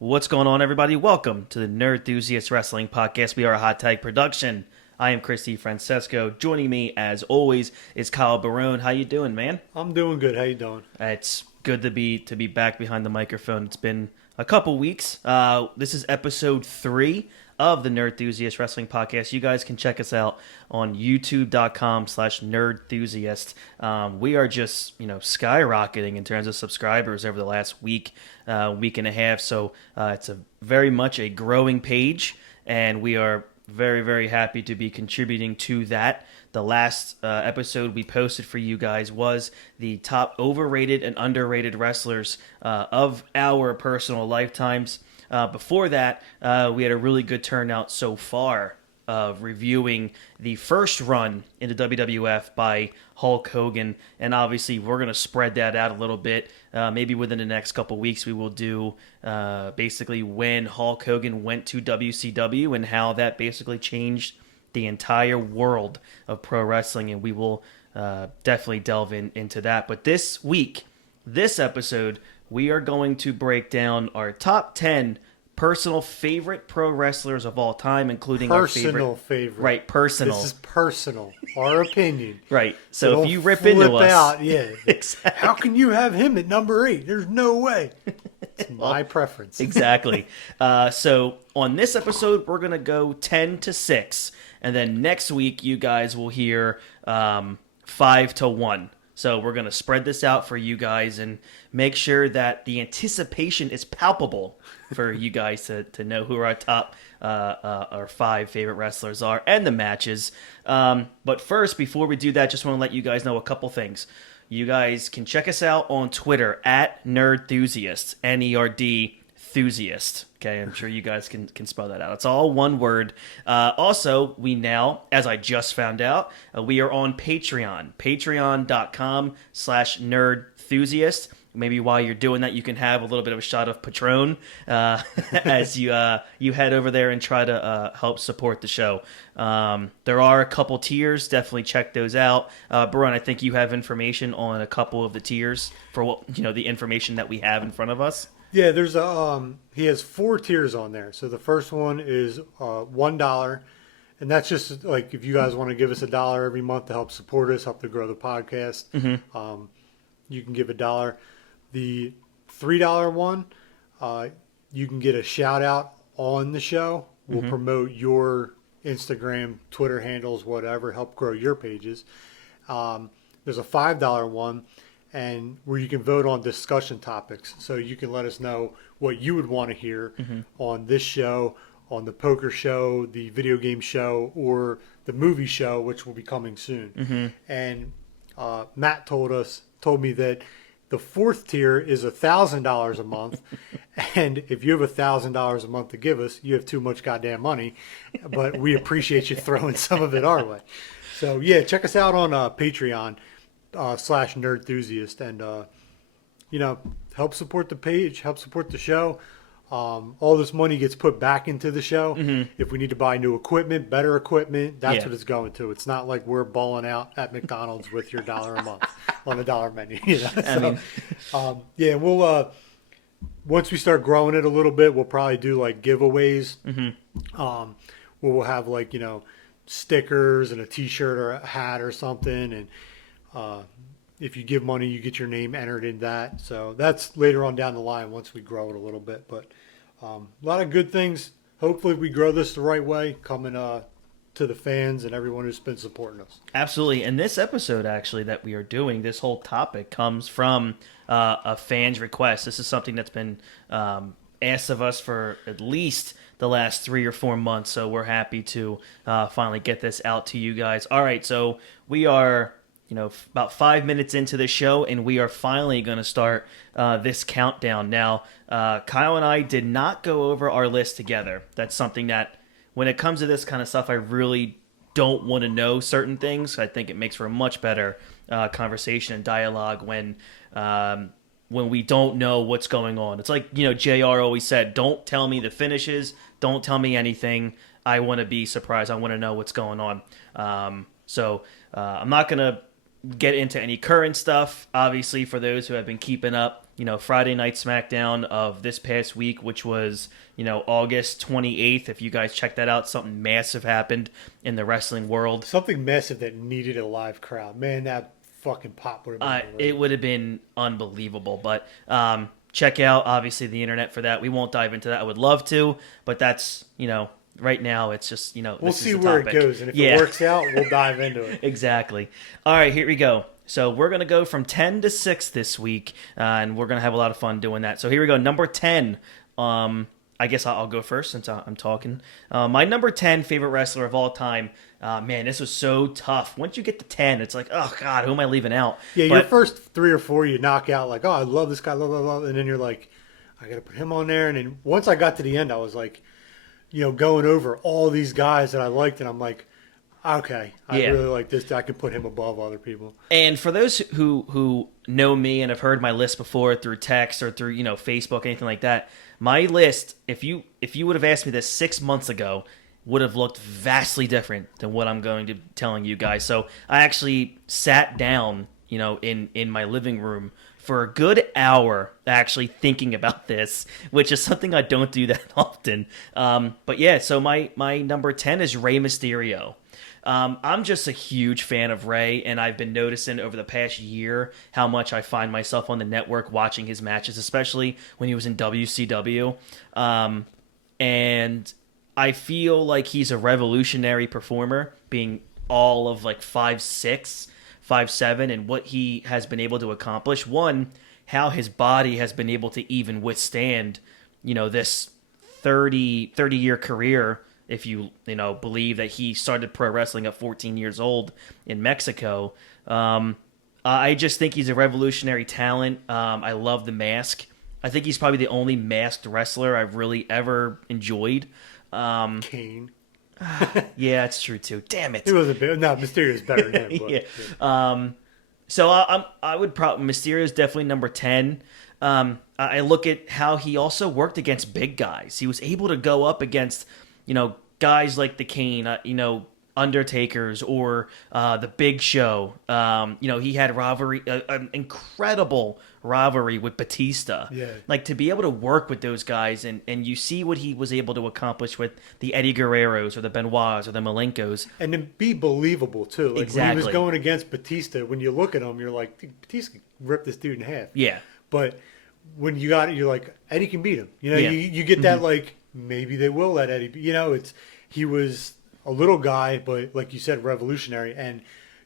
What's going on, everybody? Welcome to the Nerdthusiast Wrestling Podcast. We are a hot tag production. I am Christy Francesco. Joining me, as always, is Kyle Barone. How you doing, man? I'm doing good. How you doing? It's good to be back behind the microphone. It's been a couple weeks. This is episode 3 of the Nerdthusiast Wrestling Podcast. You guys can check us out on youtube.com/nerdthusiast. We are just, skyrocketing in terms of subscribers over the last week and a half. So it's a very much a growing page, and we are very, very happy to be contributing to that. The last episode we posted for you guys was the top overrated and underrated wrestlers of our personal lifetimes. Before that, we had a really good turnout so far of reviewing the first run into WWF by Hulk Hogan, and obviously we're going to spread that out a little bit. Maybe within the next couple weeks we will do basically when Hulk Hogan went to WCW and how that basically changed the entire world of pro wrestling, and we will definitely delve into that. But this week, this episode, we are going to break down our top 10 personal favorite pro wrestlers of all time, including personal our favorite. Right, personal. This is personal. Our opinion. Right. So if you rip flip into us, out, yeah. Exactly. How can you have him at number 8? There's no way. It's my preference. Exactly. So on this episode, we're gonna go 10 to 6, and then next week you guys will hear 5 to 1. So we're going to spread this out for you guys and make sure that the anticipation is palpable for you guys to know who our top our 5 favorite wrestlers are and the matches. But first, before we do that, just want to let you guys know a couple things. You guys can check us out on Twitter at Nerdthusiast, Nerdthusiast. Okay, I'm sure you guys can spell that out. It's all one word. Also, we now, as I just found out, we are on Patreon. Patreon.com/Nerdthusiast. Maybe while you're doing that, you can have a little bit of a shot of Patron as you head over there and try to help support the show. There are a couple tiers. Definitely check those out. Baron, I think you have information on a couple of the tiers for what the information that we have in front of us. Yeah, there's he has 4 tiers on there. So the first one is $1, and that's just like if you guys want to give us $1 every month to help support us, help to grow the podcast. Mm-hmm. You can give $1. The $3 one, you can get a shout out on the show. We'll promote your Instagram, Twitter handles, whatever, help grow your pages. There's a $5 one, and where you can vote on discussion topics. So you can let us know what you would want to hear on this show, on the poker show, the video game show, or the movie show, which will be coming soon. And Matt told me that the 4th tier is $1,000 a month, and if you have $1,000 a month to give us, you have too much goddamn money. But we appreciate you throwing some of it our way. So yeah, check us out on Patreon /Nerdthusiast, and help support the page, help support the show. All this money gets put back into the show. If we need to buy new equipment, better equipment, that's what it's going to. It's not like we're balling out at McDonald's with your $1 a month on a $1 menu. We'll once we start growing it a little bit, we'll probably do like giveaways. Where we'll have like stickers and a T-shirt or a hat or something, and if you give money, you get your name entered in that. So that's later on down the line once we grow it a little bit. But a lot of good things. Hopefully we grow this the right way, coming to the fans and everyone who's been supporting us. Absolutely. And this episode, actually, that we are doing, this whole topic comes from a fan's request. This is something that's been asked of us for at least the last 3 or 4 months. So we're happy to finally get this out to you guys. All right, so we are about 5 minutes into the show, and we are finally going to start this countdown. Now, Kyle and I did not go over our list together. That's something that, when it comes to this kind of stuff, I really don't want to know certain things. I think it makes for a much better conversation and dialogue when we don't know what's going on. It's like, JR always said, don't tell me the finishes, don't tell me anything. I want to be surprised. I want to know what's going on. So I'm not going to get into any current stuff. Obviously, for those who have been keeping up, Friday Night SmackDown of this past week, which was, August 28th. If you guys check that out, something massive happened in the wrestling world. Something massive that needed a live crowd. Man, that fucking pop would have been it would have been unbelievable. But check out, obviously, the internet for that. We won't dive into that. I would love to, but that's, right now it's just, we'll see where it goes. And if it works out, we'll dive into it. Exactly. All right, here we go. So we're going to go from 10 to 6 this week, and we're going to have a lot of fun doing that. So here we go. Number 10. I guess I'll go first since I'm talking. My number 10 favorite wrestler of all time. Man, this was so tough. Once you get to 10, it's like, oh, God, who am I leaving out? Yeah, your first 3 or 4 you knock out like, oh, I love this guy, blah, blah, blah. And then you're like, I got to put him on there. And then once I got to the end, I was like, going over all these guys that I liked, and I'm like, okay, I really like this. I can put him above other people. And for those who know me and have heard my list before through text or through Facebook, anything like that, my list, if you would have asked me this 6 months ago, would have looked vastly different than what I'm going to be telling you guys. So I actually sat down, in my living room for a good hour actually thinking about this, which is something I don't do that often. But yeah, so my number 10 is Rey Mysterio. I'm just a huge fan of Rey, and I've been noticing over the past year how much I find myself on the network watching his matches, especially when he was in WCW. And I feel like he's a revolutionary performer, being all of like 5'6", 5'7", and what he has been able to accomplish. One, how his body has been able to even withstand, this 30-year career. If you believe that he started pro wrestling at 14 years old in Mexico. I just think he's a revolutionary talent. I love the mask. I think he's probably the only masked wrestler I've really ever enjoyed. Kane. Yeah, it's true too. Damn it. He was a bit. No, Mysterio's better than him. But, yeah. So I would probably Mysterio's definitely number 10. I look at how he also worked against big guys. He was able to go up against guys like the Kane, Undertakers, or the Big Show. He had an incredible rivalry with Batista. Yeah. Like, to be able to work with those guys, and you see what he was able to accomplish with the Eddie Guerreros or the Benoits or the Malenkos. And to be believable, too. Like, exactly. When he was going against Batista, when you look at him, you're like, Batista ripped this dude in half. Yeah. But when you got it, you're like, Eddie can beat him. Yeah. You get that, like, maybe they will let Eddie beat. He was a little guy, but like you said, revolutionary, and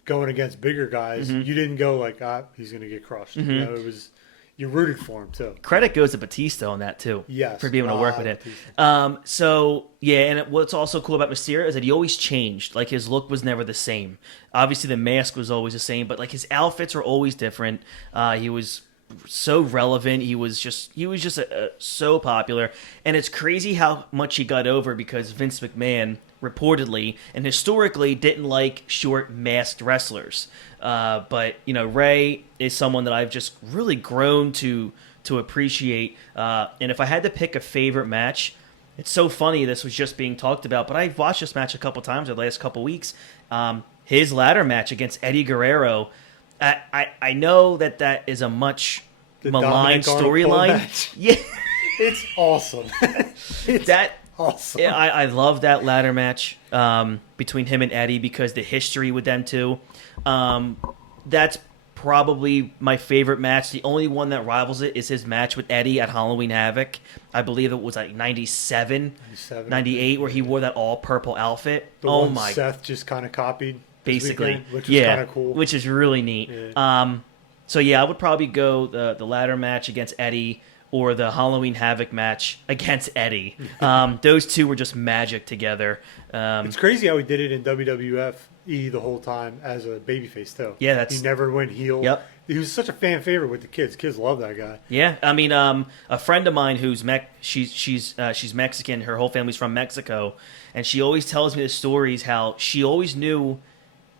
going against bigger guys, you didn't go like, he's going to get crushed. It was, you rooted for him too. Credit goes to Batista on that too. Yes, for being able to work with him. So yeah, and what's also cool about Mysterio is that he always changed. Like, his look was never the same. Obviously, the mask was always the same, but like, his outfits were always different. He was so relevant. He was just so popular, and it's crazy how much he got over because Vince McMahon reportedly and historically didn't like short masked wrestlers. But Rey is someone that I've just really grown to appreciate. And if I had to pick a favorite match, it's so funny this was just being talked about, but I've watched this match a couple times over the last couple weeks. His ladder match against Eddie Guerrero. I know that is a much maligned storyline. Yeah, it's awesome. Awesome. Yeah, I love that ladder match between him and Eddie because the history with them two. That's probably my favorite match. The only one that rivals it is his match with Eddie at Halloween Havoc. I believe it was like 97, 98, where he wore that all purple outfit. Seth just kind of copied. Basically, weekend, which is kind of cool. Which is really neat. Yeah. So yeah, I would probably go the ladder match against Eddie or the Halloween Havoc match against Eddie. Those two were just magic together. It's crazy how he did it in WWF the whole time as a babyface too. Yeah, he never went heel. Yep. He was such a fan favorite with the kids. Kids love that guy. Yeah, I mean, a friend of mine who's she's Mexican. Her whole family's from Mexico, and she always tells me the stories how she always knew.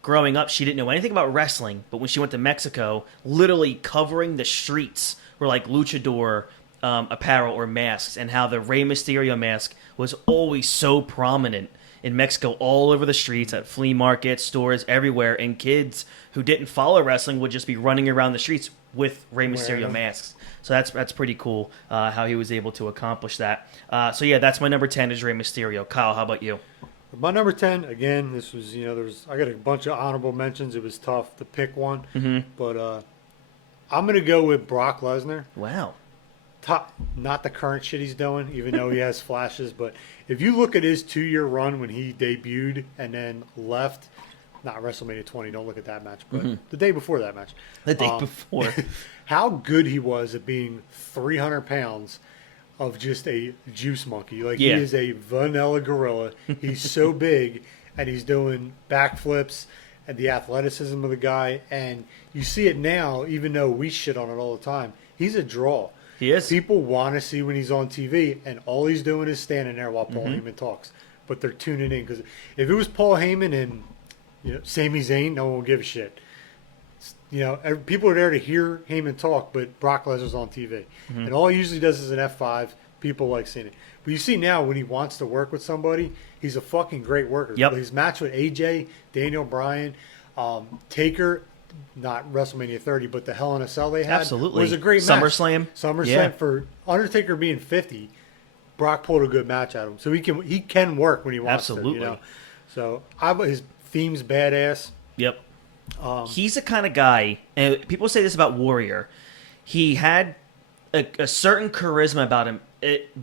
Growing up, she didn't know anything about wrestling, but when she went to Mexico, literally covering the streets were like luchador apparel or masks, and how the Rey Mysterio mask was always so prominent in Mexico, all over the streets, at flea markets, stores, everywhere, and kids who didn't follow wrestling would just be running around the streets with Rey Mysterio masks. So that's pretty cool how he was able to accomplish that. So yeah, that's my number 10 is Rey Mysterio. Kyle, how about you? My number 10, again, this was, I got a bunch of honorable mentions. It was tough to pick one. But I'm going to go with Brock Lesnar. Wow. Not the current shit he's doing, even though he has flashes. But if you look at his 2-year run when he debuted and then left, not WrestleMania 20, don't look at that match, but the day before that match. The day before. How good he was at being 300 pounds of just a juice monkey. Like, he is a vanilla gorilla. He's so big, and he's doing backflips and the athleticism of the guy. And you see it now, even though we shit on it all the time. He's a draw. He is. People want to see when he's on TV, and all he's doing is standing there while Paul Heyman talks. But they're tuning in, because if it was Paul Heyman and Sami Zayn, no one will give a shit. People are there to hear Heyman talk, but Brock Lesnar's on TV. And all he usually does is an F5. People like seeing it. But you see now, when he wants to work with somebody, he's a fucking great worker. Yep. His match with AJ, Daniel Bryan, Taker, not WrestleMania 30, but the Hell in a Cell they had was a great match. SummerSlam for Undertaker being 50. Brock pulled a good match out of him, so he can work when he wants to. So his theme's badass. Yep. He's the kind of guy, and people say this about Warrior. He had a certain charisma about him.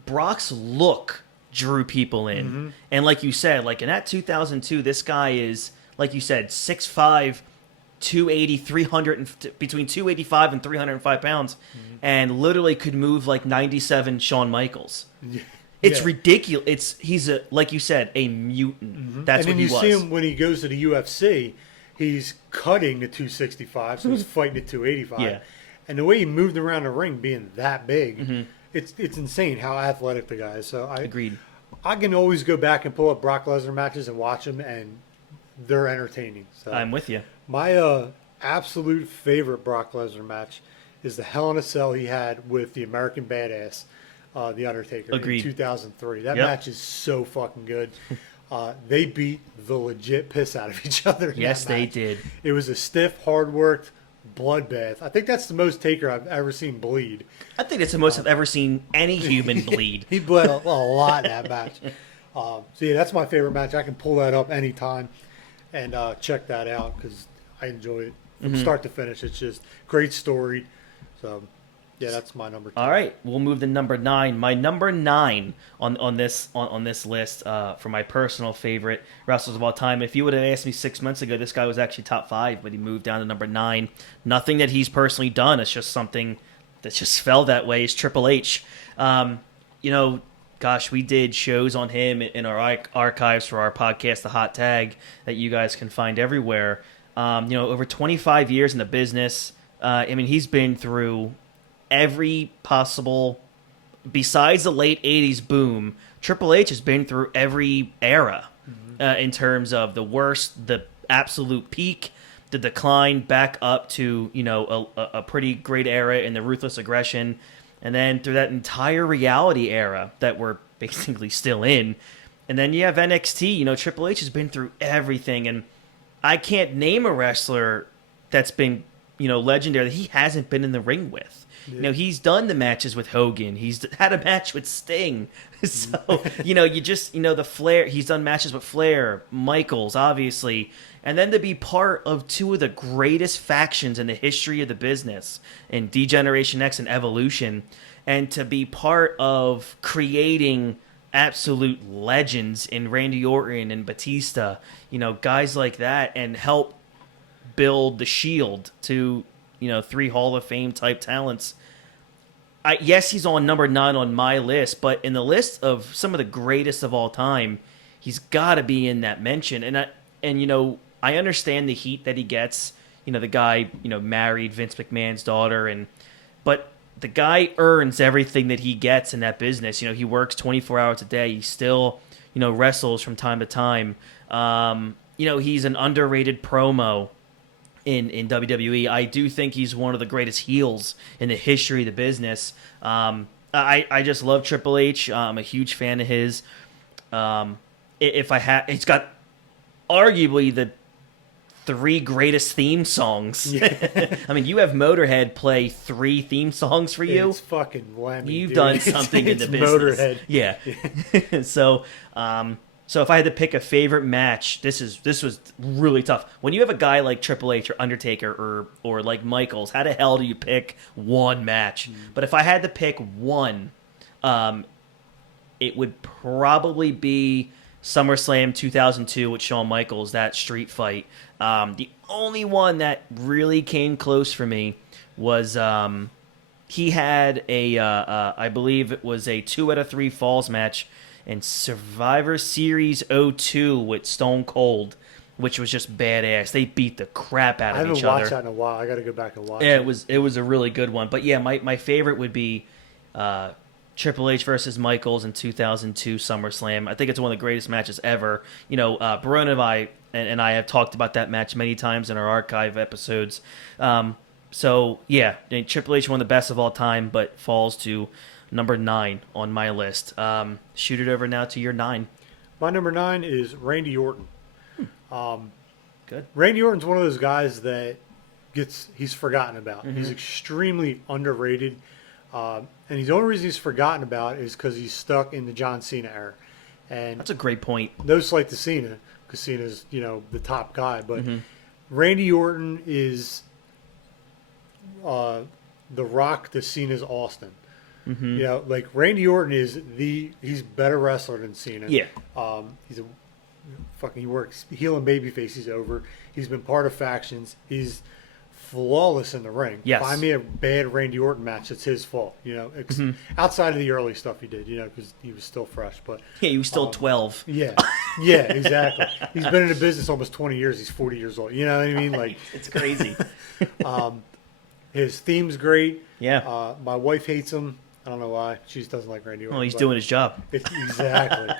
Brock's look drew people in, and like you said, like in that 2002, this guy is, like you said, 6'5", 280, 300, between 285 and 305 pounds, and literally could move like 97 Shawn Michaels. It's ridiculous. He's like you said, a mutant. That's what he was. And then you see him when he goes to the UFC. He's cutting the 265, so he's fighting at 285. Yeah. And the way he moved around the ring, being that big, it's insane how athletic the guy is. So agreed. I can always go back and pull up Brock Lesnar matches and watch them, and they're entertaining. So I'm with you. My absolute favorite Brock Lesnar match is the Hell in a Cell he had with the American Badass, The Undertaker, in 2003. That match is so fucking good. They beat the legit piss out of each other. Yes, they did. It was a stiff, hard-worked bloodbath. I think that's the most Taker I've ever seen bleed. I think it's the most I've ever seen any human bleed. He bled a lot in that match. So yeah, that's my favorite match. I can pull that up anytime and check that out, because I enjoy it from start to finish. It's just great story. So yeah, that's my number 10. All right, we'll move to number 9. My number 9 on this list for my personal favorite wrestlers of all time. If you would have asked me 6 months ago, this guy was actually top 5, but he moved down to number 9. Nothing that he's personally done. It's just something that just fell that way. Is Triple H. Gosh, we did shows on him in our archives for our podcast, The Hot Tag, that you guys can find everywhere. Over 25 years in the business. He's been through every possible, besides the late 80s boom, Triple H has been through every era in terms of the worst, the absolute peak, the decline, back up to a pretty great era in the Ruthless Aggression, and then through that entire reality era that we're basically still in. And then you have NXT. Triple H has been through everything, and I can't name a wrestler that's been legendary that he hasn't been in the ring with. Yeah. He's done the matches with Hogan. He's had a match with Sting. So, the Flair. He's done matches with Flair, Michaels, obviously. And then to be part of two of the greatest factions in the history of the business, in D-Generation X and Evolution, and to be part of creating absolute legends in Randy Orton and Batista, guys like that, and help build the Shield to 3 Hall of Fame type talents. Yes, he's on number 9 on my list, but in the list of some of the greatest of all time, he's got to be in that mention. And I understand the heat that he gets. The guy married Vince McMahon's daughter, but the guy earns everything that he gets in that business. He works 24 hours a day. He still wrestles from time to time. He's an underrated promo in WWE. I do think he's one of the greatest heels in the history of the business. I just love Triple H. I'm a huge fan of his. If I had, it's got arguably the 3 greatest theme songs. Yeah. I mean, you have Motorhead play 3 theme songs for you. It's fucking whammy. You've dude. done something in the business. Motorhead. Yeah. So if I had to pick a favorite match, this was really tough. When you have a guy like Triple H or Undertaker or like Michaels, how the hell do you pick one match? But if I had to pick one, it would probably be SummerSlam 2002 with Shawn Michaels, that street fight. The only one that really came close for me was he had I believe it was a 2 out of 3 falls match in Survivor Series 02 with Stone Cold, which was just badass. They beat the crap out of each other. I haven't watched that in a while. I got to go back and watch it. Yeah, it was a really good one. But yeah, my favorite would be Triple H versus Michaels in 2002 SummerSlam. I think it's one of the greatest matches ever. You know, Barone and I have talked about that match many times in our archive episodes. So yeah, Triple H one of the best of all time, but falls to number 9 on my list. Shoot it over now to your 9. My number 9 is Randy Orton. Good. Randy Orton's one of those guys that he's forgotten about. Mm-hmm. He's extremely underrated. And the only reason he's forgotten about is because he's stuck in the John Cena era. And That's a great point. no slight to Cena, because Cena's, the top guy. But Mm-hmm. Randy Orton is the Rock to Cena's Austin. Mm-hmm. Like Randy Orton he's better wrestler than Cena. Yeah. He's he works heel and babyface. He's over. He's been part of factions. He's flawless in the ring. Yes. Find me a bad Randy Orton match, it's his fault. Outside of the early stuff he did, because he was still fresh. But Yeah, he was still 12. yeah, exactly. He's been in the business almost 20 years. He's 40 years old. You know what I mean? Like It's crazy. his theme's great. Yeah. My wife hates him. I don't know why. She just doesn't like Randy Orton. Well, he's but- doing his job. Exactly.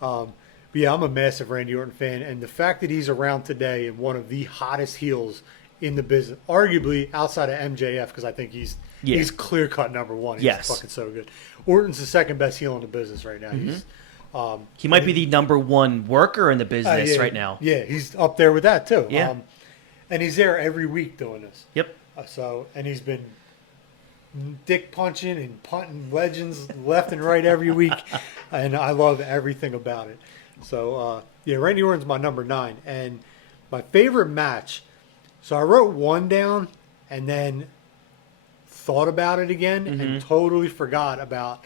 But yeah, I'm a massive Randy Orton fan, and the fact that he's around today and one of the hottest heels in the business, arguably outside of MJF, because I think he's clear cut number 1. He's Yes. fucking so good. Orton's the second best heel in the business right now. He might be the number 1 worker in the business yeah, right now. Yeah, he's up there with that too. Yeah. And he's there every week doing this. Yep. And he's been dick punching and punting legends left and right every week, and I love everything about it. So Randy Orton's my number 9, and my favorite match. So I wrote one down and then thought about it again and totally forgot about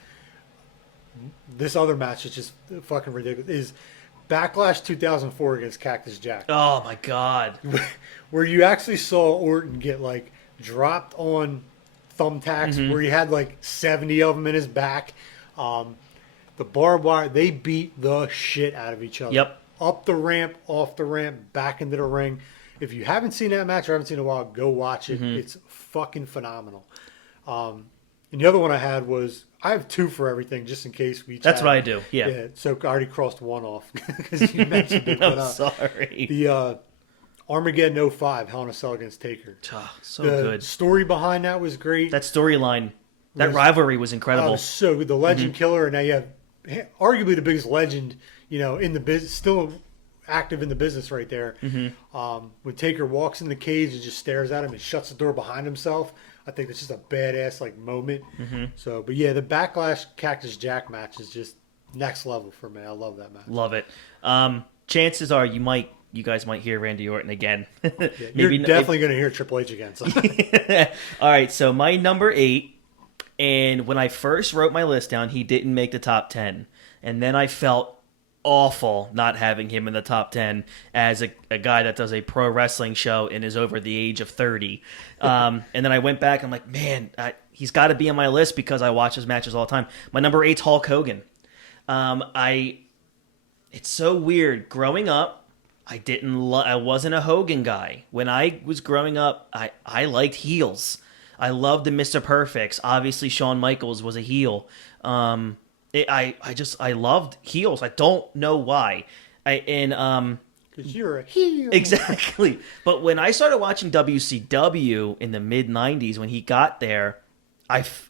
this other match. It's just fucking ridiculous. Is Backlash 2004 against Cactus Jack, Oh my God. where you actually saw Orton get like dropped on thumbtacks, where he had like 70 of them in his back. The barbed wire, they beat the shit out of each other. Yep. Up the ramp, off the ramp, back into the ring. If you haven't seen that match or haven't seen it in a while, go watch it. It's fucking phenomenal. And the other one I had was, I have 2 for everything, just in case we. That's what I do. Yeah. So I already crossed one off because you mentioned it. I'm But, sorry. the Armageddon 05, Hell in a Cell against Taker. So The good. story behind that was great. That storyline, that rivalry was incredible. So good. The Legend Killer, and now you have arguably the biggest legend, in the business, still active in the business right there. When Taker walks in the cage and just stares at him and shuts the door behind himself, I think that's just a badass moment. So, but yeah, the Backlash Cactus Jack match is just next level for me. I love that match. Love it. Chances are you guys might hear Randy Orton again. You're definitely going to hear Triple H again. So. All right, so my number 8, and when I first wrote my list down, he didn't make the top 10. And then I felt awful not having him in the top 10 as a guy that does a pro wrestling show and is over the age of 30. And then I went back, I'm like, man, he's got to be on my list because I watch his matches all the time. My number 8's Hulk Hogan. It's so weird. Growing up, I wasn't a Hogan guy. When I was growing up, I liked heels. I loved the Mr. Perfects. Obviously, Shawn Michaels was a heel. I loved heels. I don't know why. Because you're a heel. Exactly. But when I started watching WCW in the mid-90s, when he got there,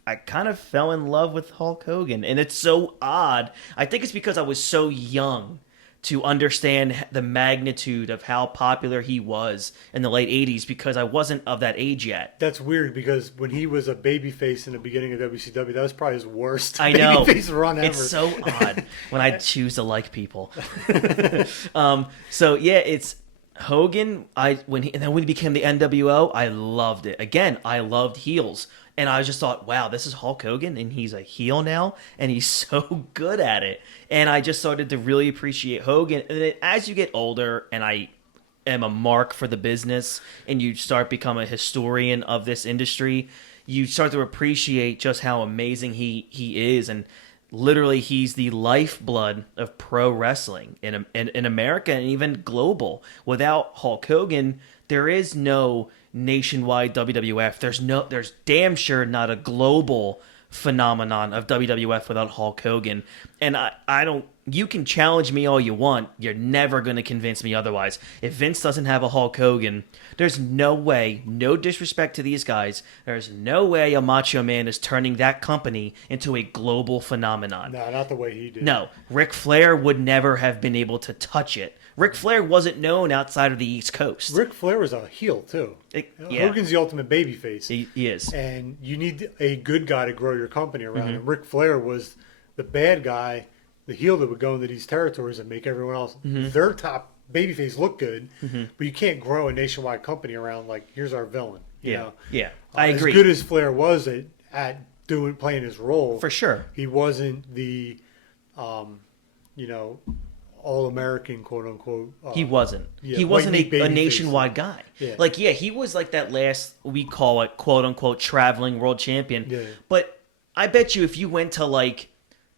I kind of fell in love with Hulk Hogan, and it's so odd. I think it's because I was so young to understand the magnitude of how popular he was in the late 80s because I wasn't of that age yet. That's weird because when he was a babyface in the beginning of WCW, that was probably his worst I know. babyface run ever. It's so odd when I choose to like people. So yeah, it's Hogan. And then when he became the NWO, I loved it. Again, I loved heels. And I just thought, wow, this is Hulk Hogan, and he's a heel now, and he's so good at it. And I just started to really appreciate Hogan. And then as you get older, and I am a mark for the business, and you start become a historian of this industry, you start to appreciate just how amazing he is. And literally, he's the lifeblood of pro wrestling in America and even global. Without Hulk Hogan, there is no nationwide WWF. There's damn sure not a global phenomenon of WWF without Hulk Hogan. And I don't, you can challenge me all you want, you're never going to convince me otherwise. If Vince doesn't have a Hulk Hogan, there's no way, no disrespect to these guys, there's no way a Macho Man is turning that company into a global phenomenon. No, not the way he did. No, Ric Flair would never have been able to touch it. Ric Flair wasn't known outside of the East Coast. Ric Flair was a heel, too. Hogan's the ultimate babyface. He is. And you need a good guy to grow your company around. Mm-hmm. And Ric Flair was the bad guy, the heel that would go into these territories and make everyone else, their top babyface look good. Mm-hmm. But you can't grow a nationwide company around, like, here's our villain. You know? I agree. As good as Flair was at playing his role. For sure. He wasn't the, all-American, quote-unquote. He wasn't. He wasn't a nationwide guy. Yeah. He was like that last, we call it, quote-unquote, traveling world champion. Yeah. But I bet you if you went to, like,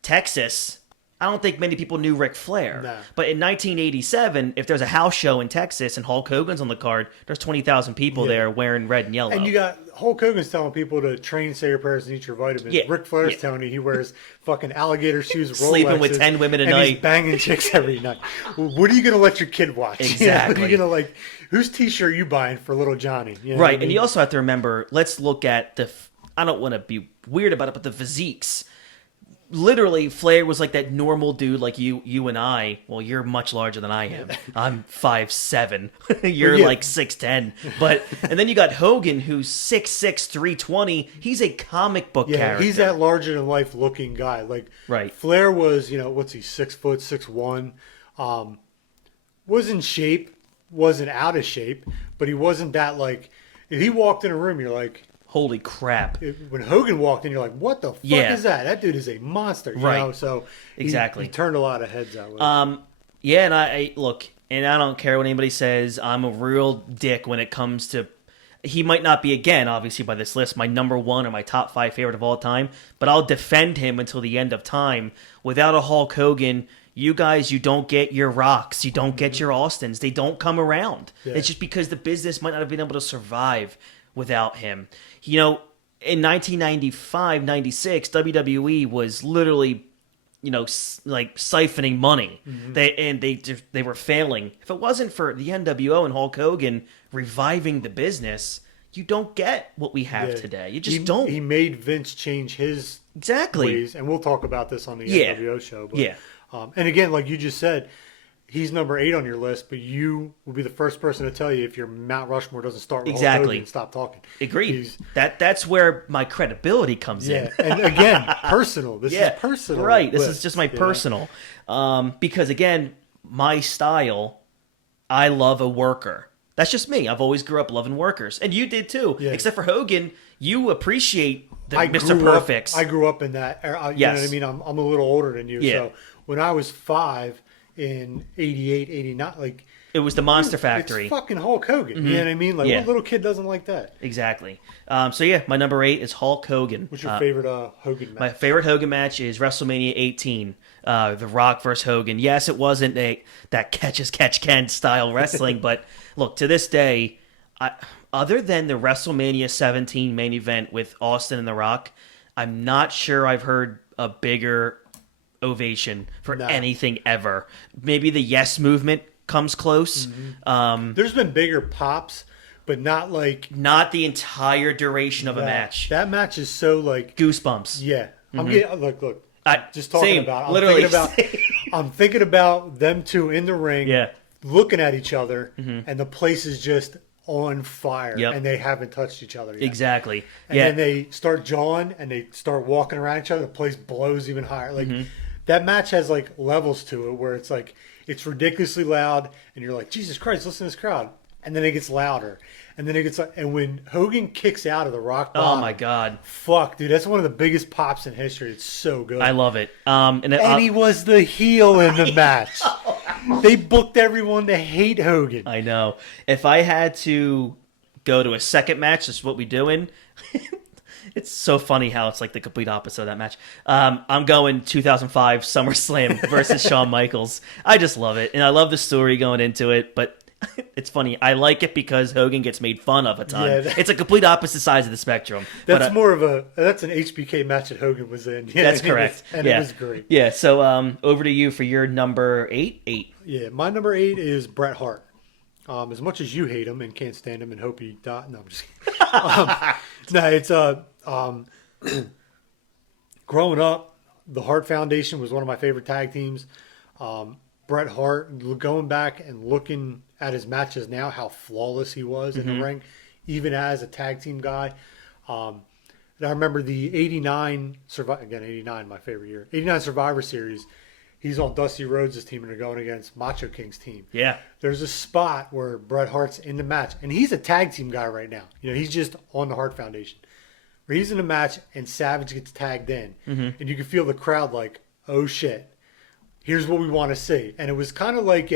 Texas, I don't think many people knew Ric Flair. Nah. But in 1987, if there's a house show in Texas and Hulk Hogan's on the card, there's 20,000 people there wearing red and yellow. And you got Hulk Hogan's telling people to train, say your prayers, and eat your vitamins. Yeah. Ric Flair's telling you he wears fucking alligator shoes, Rolexes, sleeping with 10 women a and night. He's banging chicks every night. What are you going to let your kid watch? Exactly. Are you going to whose T-shirt are you buying for little Johnny? You know right. I mean? And you also have to remember, let's look at I don't want to be weird about it, but the physiques. Literally, Flair was like that normal dude like you and I. Well, you're much larger than I am. I'm 5'7". You're like 6'10". And then you got Hogan, who's 6'6", 320. He's a comic book character. He's that larger than life looking guy. Like Flair was, what's he, 6 foot, 6'1". Was in shape, wasn't out of shape, but he wasn't that like. If he walked in a room, you're like, holy crap. When Hogan walked in, you're like, what the fuck is that? That dude is a monster. You know? So exactly. He turned a lot of heads that way. And I look, and I don't care what anybody says. I'm a real dick when it comes to, he might not be, again, obviously by this list, my number one or my top 5 favorite of all time, but I'll defend him until the end of time. Without a Hulk Hogan, you guys, you don't get your Rocks, you don't get your Austins. They don't come around. Yeah. It's just because the business might not have been able to survive without him. In 1995, 96, WWE was literally, like siphoning money. Mm-hmm. They were failing. If it wasn't for the NWO and Hulk Hogan reviving the business, you don't get what we have today. You just don't. He made Vince change his ways, and we'll talk about this on the NWO show. But, and again, like you just said, he's number 8 on your list, but you will be the first person to tell you if your Mount Rushmore doesn't start with Hulk Hogan and stop talking. Agreed. That's where my credibility comes in. And again, personal. This is personal. Right. This is just my personal. Because again, my style, I love a worker. That's just me. I've always grew up loving workers. And you did too. Yeah. Except for Hogan, you appreciate the Mr. Perfects. I grew up in that era. You know what I mean? I'm a little older than you. So when I was 5 in 88, 89, like... It was the Monster Factory. It's fucking Hulk Hogan. Mm-hmm. You know what I mean? Like, what little kid doesn't like that? Exactly. My number 8 is Hulk Hogan. What's your favorite Hogan match? My favorite Hogan match is WrestleMania 18, The Rock versus Hogan. Yes, it wasn't that catch-as-catch-can style wrestling, but look, to this day, other than the WrestleMania 17 main event with Austin and The Rock, I'm not sure I've heard a bigger ovation for anything ever. Maybe the Yes Movement comes close. Mm-hmm. There's been bigger pops, but not like Not the entire duration of a match. That match is so like Goosebumps. Yeah, I'm getting look. Just talking same, about. literally. I'm thinking about them two in the ring, looking at each other, and the place is just on fire, and they haven't touched each other yet. Exactly. And then they start jawing, and they start walking around each other. The place blows even higher. Like that match has like levels to it, where it's like it's ridiculously loud, and you're like, Jesus Christ, listen to this crowd. And then it gets louder. And then it gets and when Hogan kicks out of the rock bottom, oh my God. Fuck, dude, that's one of the biggest pops in history. It's so good. I love it. And he was the heel in the match. They booked everyone to hate Hogan. I know. If I had to go to a second match, this is what we doing. It's so funny how it's like the complete opposite of that match. I'm going 2005 SummerSlam versus Shawn Michaels. I just love it. And I love the story going into it, but it's funny. I like it because Hogan gets made fun of a ton. It's a complete opposite sides of the spectrum. That's an HBK match that Hogan was in. Yeah, that's correct. It was great. Yeah, so over to you for your number 8. Yeah, my number 8 is Bret Hart. As much as you hate him and can't stand him and hope he dies. No, I'm just kidding. It's growing up, the Hart Foundation was one of my favorite tag teams. Bret Hart, going back and looking at his matches now, how flawless he was in the ring, even as a tag team guy. And I remember the 89, my favorite year, 89 Survivor Series. He's on Dusty Rhodes' team and they're going against Macho King's team. Yeah. There's a spot where Bret Hart's in the match, and he's a tag team guy right now. You know, he's just on the Hart Foundation. Where he's in the match and Savage gets tagged in, and you can feel the crowd like, oh shit. Here's what we want to see. And it was kind of like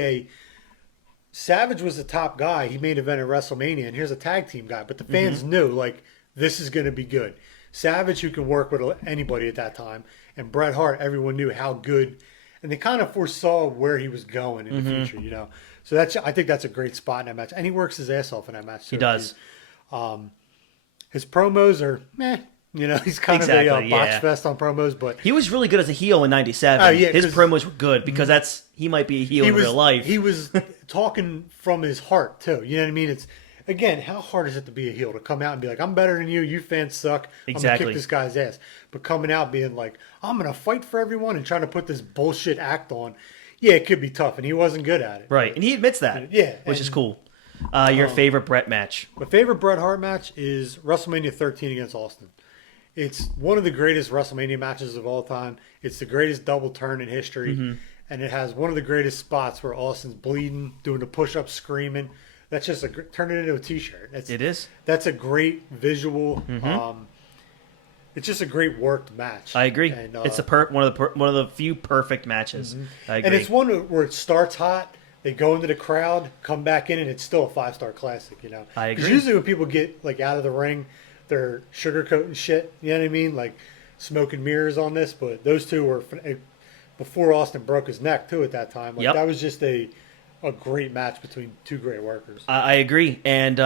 Savage was the top guy. He main evented WrestleMania, and here's a tag team guy. But the fans knew, like, this is going to be good. Savage, who can work with anybody at that time, and Bret Hart, everyone knew how good. And they kind of foresaw where he was going in the future, you know. So I think that's a great spot in that match. And he works his ass off in that match. He does. His promos are meh. You know, he's kind of a botch fest on promos, but he was really good as a heel in '97. Oh, yeah, his promos were good because he might be a heel in real life. He was talking from his heart too. You know what I mean? It's again, how hard is it to be a heel to come out and be like, "I'm better than you. You fans suck. Exactly. I'm gonna kick this guy's ass." But coming out being like, "I'm gonna fight for everyone," and trying to put this bullshit act on, yeah, it could be tough, and he wasn't good at it. Right, and he admits that. Yeah, which is cool. Your favorite Bret match? My favorite Bret Hart match is WrestleMania 13 against Austin. It's one of the greatest WrestleMania matches of all time. It's the greatest double turn in history. And it has one of the greatest spots where Austin's bleeding, doing the push-up, screaming. That's just turn it into a T-shirt. It is. That's a great visual. It's just a great worked match. I agree. And, it's one of the few perfect matches. I agree. And it's one where it starts hot. They go into the crowd, come back in, and it's still a 5-star classic. You know. I agree. Because usually when people get like out of the ring, they're sugarcoating shit, you know what I mean? Like smoke and mirrors on this, but those two were before Austin broke his neck too at that time. Like that was just a great match between two great workers. I agree, and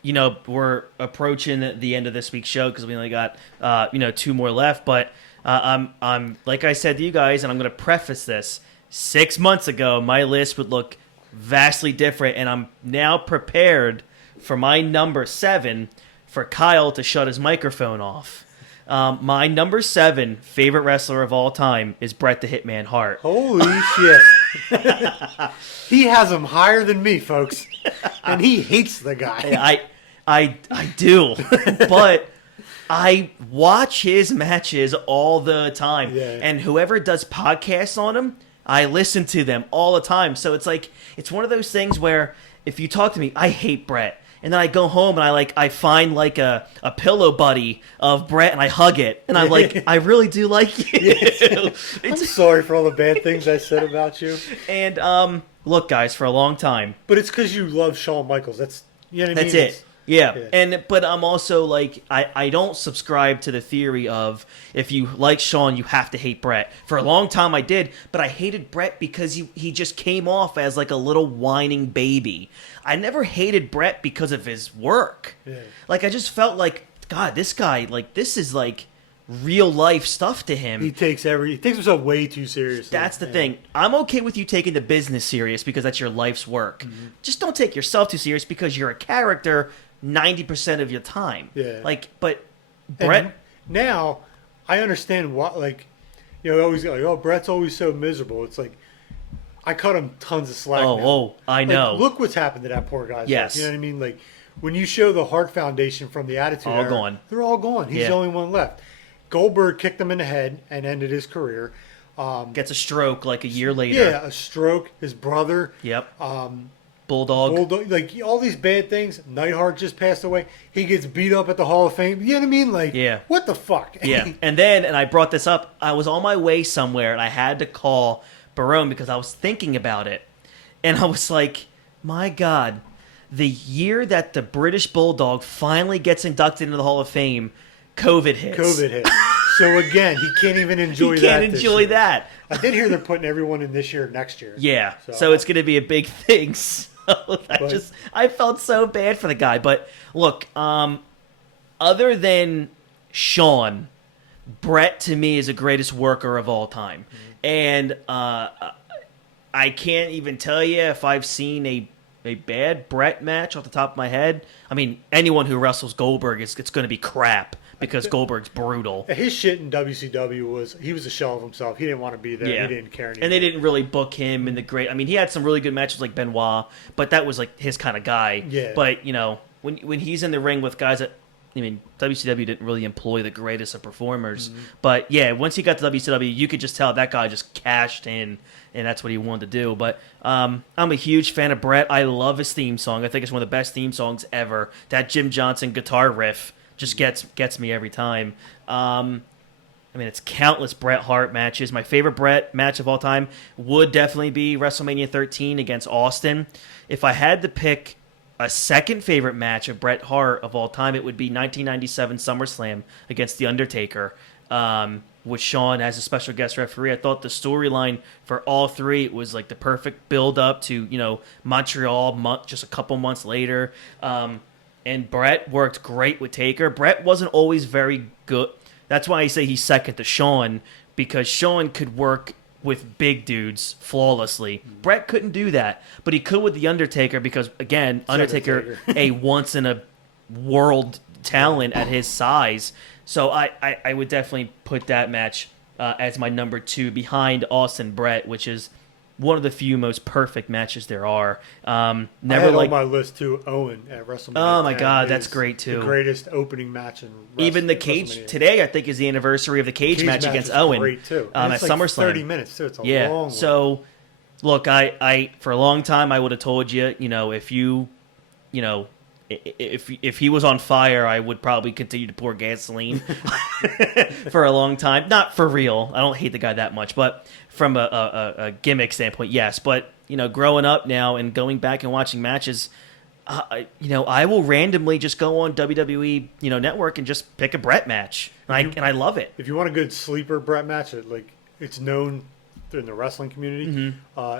you know, we're approaching the end of this week's show because we only got 2 more left. But I'm like I said to you guys, and I'm going to preface this: 6 months ago, my list would look vastly different, and I'm now prepared for my number 7. For Kyle to shut his microphone off. My number 7 favorite wrestler of all time is Bret the Hitman Hart. Holy shit. He has him higher than me, folks. And he hates the guy. I do. But I watch his matches all the time. Yeah. And whoever does podcasts on him, I listen to them all the time. So it's like, it's one of those things where if you talk to me, I hate Bret. And then I go home and I find like a pillow buddy of Bret and I hug it. And I'm like, I really do like you. Yes. I'm sorry for all the bad things I said about you. And look, guys, for a long time. But it's because you love Shawn Michaels. That's what I mean? That's it. Yeah. But I'm also like, I don't subscribe to the theory of if you like Shawn, you have to hate Bret. For a long time I did, but I hated Bret because he just came off as like a little whining baby. I never hated Bret because of his work. Yeah. Like I just felt like, God, this guy, like this is like real life stuff to him. He takes himself way too seriously. That's the thing. I'm okay with you taking the business serious because that's your life's work. Just don't take yourself too serious because you're a character 90% of your time. Yeah. But Brett. And now I understand why. Always Brett's always so miserable. It's like I cut him tons of slack. I know. Look what's happened to that poor guy's Yes. life. You know what I mean? Like when you show the Hart Foundation from the Attitude Era, gone. they're all gone. He's the only one left. Goldberg kicked him in the head and ended his career. Gets a stroke like a year later. Yeah, a stroke. His brother. Yep. Bulldog. Like all these bad things. Neidhart just passed away. He gets beat up at the Hall of Fame. You know what I mean? Like, what the fuck? Yeah. And I brought this up. I was on my way somewhere and I had to call Barone because I was thinking about it. And I was like, my God, the year that the British Bulldog finally gets inducted into the Hall of Fame, COVID hits. So again, he can't even enjoy that. He can't enjoy that. I did hear they're putting everyone in this year, next year. Yeah. So it's going to be a big thing. So I felt so bad for the guy. But look, other than Shawn, Brett to me is the greatest worker of all time. And I can't even tell you if I've seen a bad Brett match off the top of my head. I mean, anyone who wrestles Goldberg, it's going to be crap because Goldberg's brutal. His shit in WCW he was a shell of himself. He didn't want to be there. Yeah. He didn't care anymore. And they didn't really book him in the great. I mean, he had some really good matches like Benoit, but that was like his kind of guy. Yeah. But when he's in the ring with guys that, I mean, WCW didn't really employ the greatest of performers. Mm-hmm. But yeah, once he got to WCW, you could just tell that guy just cashed in, and that's what he wanted to do. But I'm a huge fan of Brett. I love his theme song. I think it's one of the best theme songs ever. That Jim Johnson guitar riff just gets me every time. I mean, it's countless Bret Hart matches. My favorite Bret match of all time would definitely be WrestleMania 13 against Austin. If I had to pick a second favorite match of Bret Hart of all time, it would be 1997 SummerSlam against The Undertaker, with Shawn as a special guest referee. I thought the storyline for all three was like the perfect build-up to, Montreal just a couple months later. And Bret worked great with Taker. Bret wasn't always very good. That's why I say he's second to Shawn, because Shawn could work with big dudes flawlessly. Bret couldn't do that, but he could with The Undertaker because, again, Undertaker, a once-in-a-world talent at his size. So I would definitely put that match as my number 2 behind Austin Bret, which is one of the few most perfect matches there are. I had on my list too, Owen at WrestleMania. Oh my God, that's great too. The greatest opening match in even the cage today, I think, is the anniversary of the cage match against Owen. Great too. At like SummerSlam. 30 minutes too. It's a long one. So look, I for a long time I would have told you, if you, if he was on fire, I would probably continue to pour gasoline for a long time. Not for real. I don't hate the guy that much, but from a gimmick standpoint, yes. But, growing up now and going back and watching matches, I will randomly just go on WWE, Network and just pick a Bret match. And I love it. If you want a good sleeper Bret match, it's known in the wrestling community,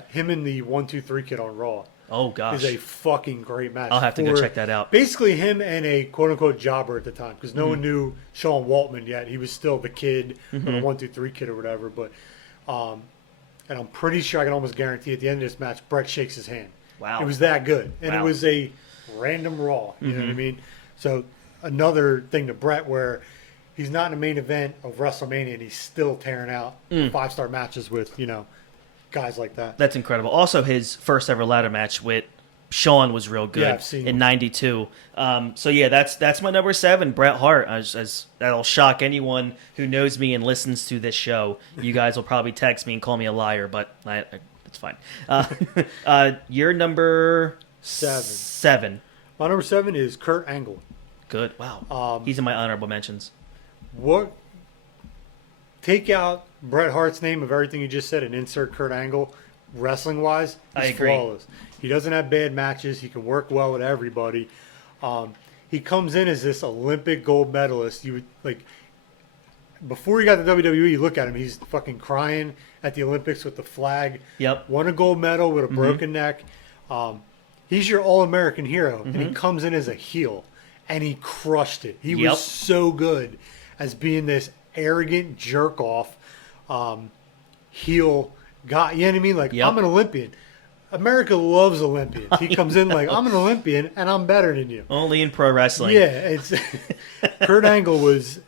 him and the 1-2-3 Kid on Raw. Oh, gosh. Is a fucking great match. I'll have to go check that out. Basically him and a quote-unquote jobber at the time, because no one knew Sean Waltman yet. He was still the kid, or the 1-2-3 Kid or whatever. But, and I'm pretty sure I can almost guarantee at the end of this match, Bret shakes his hand. Wow. It was that good. And it was a random Raw. You know what I mean? So another thing to Bret where he's not in the main event of WrestleMania and he's still tearing out 5-star matches with, guys like that. That's incredible. Also, his first ever ladder match with Shawn was real good in '92. So yeah, that's my number 7, Bret Hart. As that'll shock anyone who knows me and listens to this show. You guys will probably text me and call me a liar, but it's fine. Your number 7. My number 7 is Kurt Angle. Good. Wow. He's in my honorable mentions. Take out Bret Hart's name of everything you just said and insert Kurt Angle, wrestling-wise, he's flawless. He doesn't have bad matches. He can work well with everybody. He comes in as this Olympic gold medalist. You would before he got to WWE, you look at him, he's fucking crying at the Olympics with the flag. Yep. Won a gold medal with a broken neck. He's your all-American hero, and he comes in as a heel, and he crushed it. He was so good as being this arrogant jerk off heel guy. You know what I mean? Like, Yep. I'm an Olympian. America loves Olympians. He comes in like, I'm an Olympian and I'm better than you. Only in pro wrestling. Yeah, it's Kurt Angle was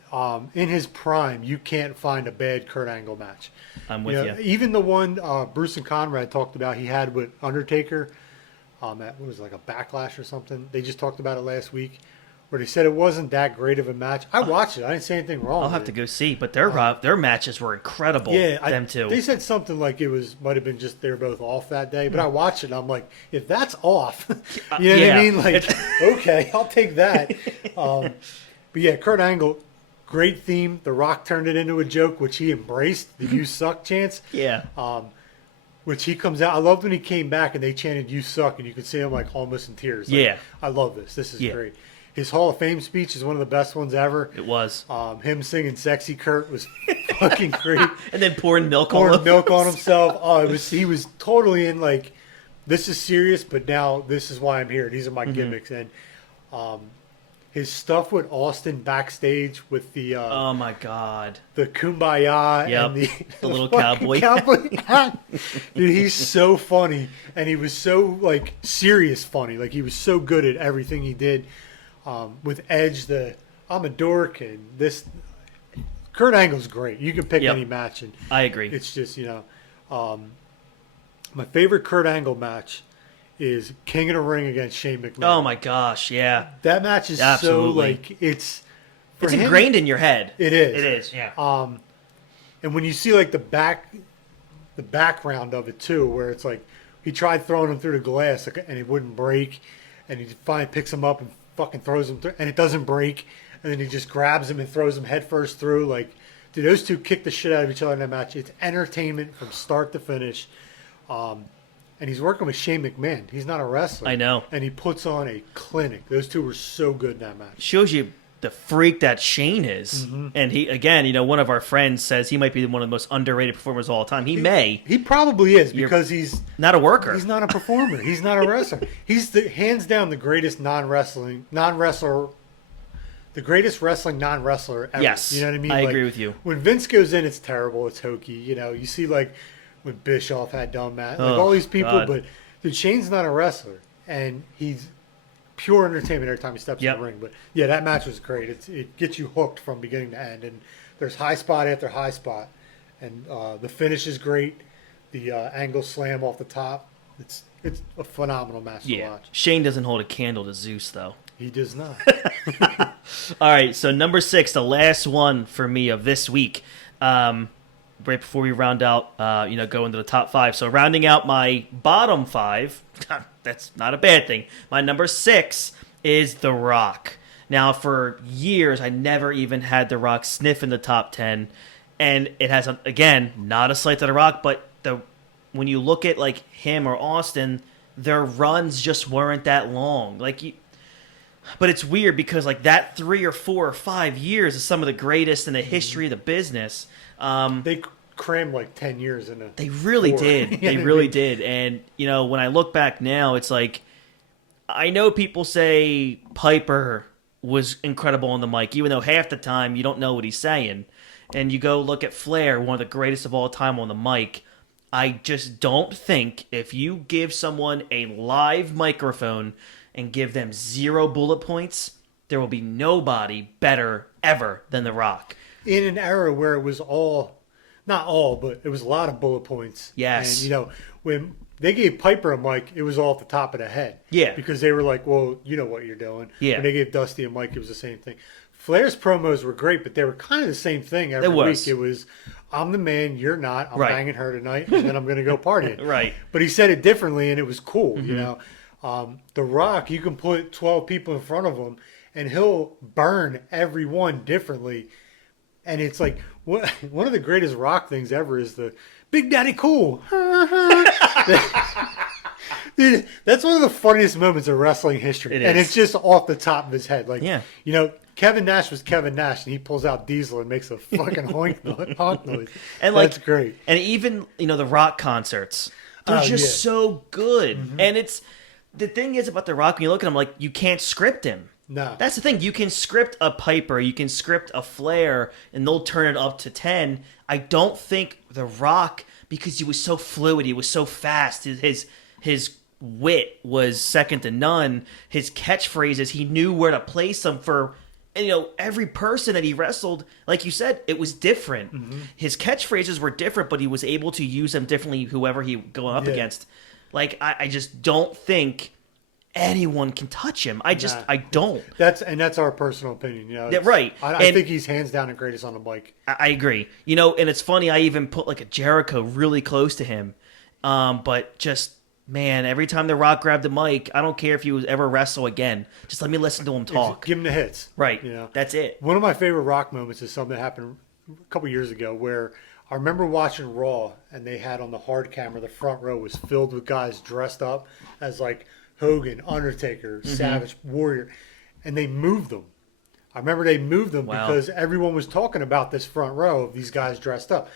in his prime. You can't find a bad Kurt Angle match. I'm with you. Even the one Bruce and Conrad talked about, he had with Undertaker. At what was it, like a Backlash or something. They just talked about it last week, where they said it wasn't that great of a match. I watched it. I didn't say anything wrong. I'll have to go see, but their matches were incredible. Yeah, them too. They said something like might have been just they were both off that day. But I watched it and I'm like, if that's off, you know what I mean? Like, okay, I'll take that. But yeah, Kurt Angle, great theme. The Rock turned it into a joke, which he embraced. The "You Suck" chants. Yeah. Which he comes out. I loved when he came back and they chanted "You Suck" and you could see him like almost in tears. Like, Yeah. I love this. This is great. His Hall of Fame speech is one of the best ones ever. It was. Him singing "Sexy Kurt" was fucking great. And then pouring milk on himself. Oh, he was totally in like, this is serious, but now this is why I'm here. These are my gimmicks. And his stuff with Austin backstage with the Oh my God. the kumbaya and the little fucking cowboy. Dude, he's so funny, and he was so like serious funny. Like, he was so good at everything he did. With Edge, I'm a dork, and this Kurt Angle's great. You can pick any match, and I agree. It's just, my favorite Kurt Angle match is King of the Ring against Shane McMahon. Oh my gosh, yeah. That match is Absolutely. so like it's ingrained in your head. It is. It is, yeah. And when you see like the background of it too, where it's like he tried throwing him through the glass and it wouldn't break, and he finally picks him up and fucking throws him through, and it doesn't break, and then he just grabs him and throws him headfirst through. Like, dude, those two kick the shit out of each other in that match. It's entertainment from start to finish. And he's working with Shane McMahon. He's not a wrestler. I know. And he puts on a clinic. Those two were so good in that match. Shows you the freak that Shane is. Mm-hmm. And he, again, one of our friends says he might be one of the most underrated performers of all time. He probably is, because he's not a worker. He's not a performer. He's not a wrestler. He's hands down the greatest non-wrestler, the greatest wrestling non-wrestler ever. Yes. You know what I mean? I agree with you. When Vince goes in, it's terrible. It's hokey. You see like when Bischoff had done that. Like all these people. God. But dude, Shane's not a wrestler. And he's pure entertainment every time he steps in the ring. But yeah, that match was great. It gets you hooked from beginning to end. And there's high spot after high spot. And the finish is great. The angle slam off the top. It's a phenomenal match to watch. Shane doesn't hold a candle to Zeus, though. He does not. All right, so number 6, the last one for me of this week. Right before we round out, go into the top 5. So rounding out my bottom 5, that's not a bad thing. My number 6 is The Rock. Now, for years, I never even had The Rock sniff in the top 10. And it has, again, not a slight to The Rock, but when you look at like him or Austin, their runs just weren't that long. But it's weird because like that 3 or 4 or 5 years is some of the greatest in the history of the business. They crammed like 10 years in it. They really did. They really did. And, when I look back now, it's like, I know people say Piper was incredible on the mic, even though half the time you don't know what he's saying. And you go look at Flair, one of the greatest of all time on the mic. I just don't think if you give someone a live microphone and give them 0 bullet points, there will be nobody better ever than The Rock. In an era where it was not all, but it was a lot of bullet points. Yes. And, when they gave Piper a mic, it was all at the top of the head. Yeah. Because they were like, well, you know what you're doing. Yeah. When they gave Dusty a mic, it was the same thing. Flair's promos were great, but they were kind of the same thing every week. It was, I'm the man, you're not. I'm banging her tonight, and then I'm going to go partying. Right. But he said it differently, and it was cool, The Rock, you can put 12 people in front of him, and he'll burn every one differently. And it's like, one of the greatest Rock things ever is the Big Daddy Cool. Dude, that's one of the funniest moments of wrestling history. And it's just off the top of his head. Like, Kevin Nash was Kevin Nash, and he pulls out Diesel and makes a fucking honk noise. And that's great. And even, the Rock concerts, they're just so good. Mm-hmm. And the thing is about The Rock, when you look at him, like, you can't script him. No. That's the thing. You can script a Piper, you can script a Flair, and they'll turn it up to 10. I don't think The Rock, because he was so fluid, he was so fast, his wit was second to none. His catchphrases, he knew where to place them for, every person that he wrestled. Like you said, it was different. Mm-hmm. His catchphrases were different, but he was able to use them differently whoever he going up against. Like, I just don't think anyone can touch him. I don't. That's our personal opinion. Right. I think he's hands down the greatest on the mic. I agree. And it's funny, I even put like a Jericho really close to him. But just, man, every time The Rock grabbed the mic, I don't care if he was ever wrestle again. Just let me listen to him talk. Give him the hits. Right. That's it. One of my favorite Rock moments is something that happened a couple years ago where I remember watching Raw, and they had on the hard camera, the front row was filled with guys dressed up as like Hogan, Undertaker, Savage, Warrior, and they moved them. I remember they moved them because everyone was talking about this front row of these guys dressed up.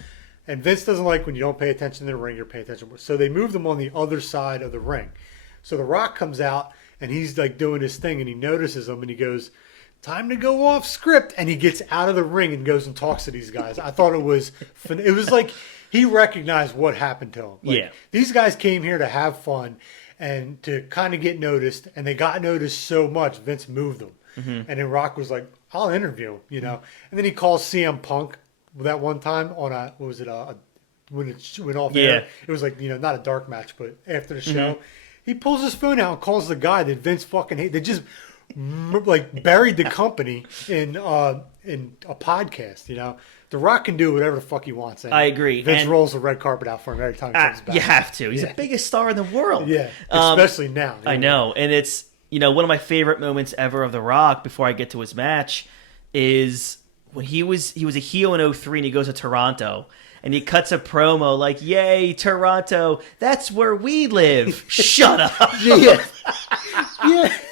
And Vince doesn't like when you don't pay attention to the ring, you're paying attention. So they moved them on the other side of the ring. So The Rock comes out, and he's like doing his thing, and he notices them, and he goes, "Time to go off script." And he gets out of the ring and goes and talks to these guys. I thought it was like he recognized what happened to him. Like, these guys came here to have fun and to kind of get noticed, and they got noticed so much, Vince moved them. Mm-hmm. And then Rock was like, "I'll interview him," And then he calls CM Punk that one time on when it went off air. It was like, not a dark match, but after the show, he pulls his phone out and calls the guy that Vince fucking hates. They just like buried the company in a podcast. The Rock can do whatever the fuck he wants. I agree. Vince rolls the red carpet out for him every time he comes back. You have to. He's the biggest star in the world. Yeah, especially now. I know, and it's one of my favorite moments ever of The Rock. Before I get to his match, is when he was a heel in 2003 and he goes to Toronto. And he cuts a promo like, "Yay, Toronto, that's where we live." Shut up. Yeah.